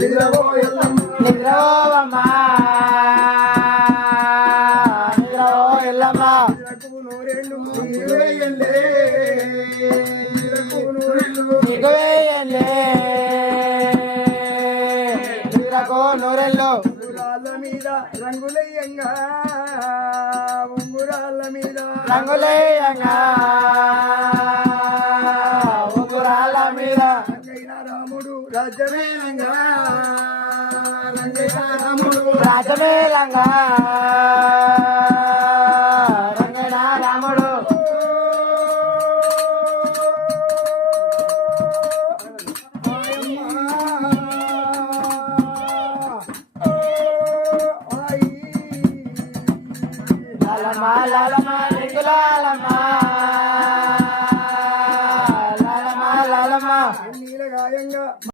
నిద్రవో ఎల్లమ్మ నిద్రవోవమ్మా నిద్రవో ఎల్లమ్మ నీకు వేయలే నిద్రకు నూరెళ్ళు మీద రంగులయ్యంగా ఉంగురాళ్ళ మీద రంగులేయంగా ఉంగురాళ్ళ మీద రంగైన రాముడు రాజ్యమేలంగా రంగైన రాముడు రాజమేలంగా రంగైన రాముడు లాలమ్మ లాల